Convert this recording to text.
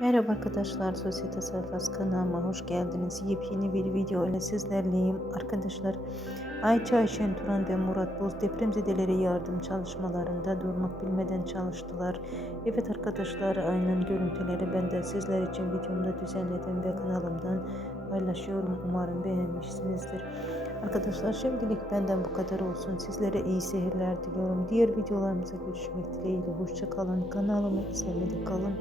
Merhaba arkadaşlar, Sosyete Sayfası kanalıma hoş geldiniz. Yepyeni bir video ile sizlerleyim. Arkadaşlar, Ayça Ayşen Turan ve Murat Boz depremzedelere yardım çalışmalarında durmak bilmeden çalıştılar. Evet arkadaşlar, aynen görüntüleri ben de sizler için videomda düzenledim ve kanalımdan paylaşıyorum. Umarım beğenmişsinizdir. Arkadaşlar şimdilik benden bu kadar olsun. Sizlere iyi seyirler diliyorum. Diğer videolarımıza görüşmek dileğiyle. Hoşçakalın. Kanalımı izlemede kalın.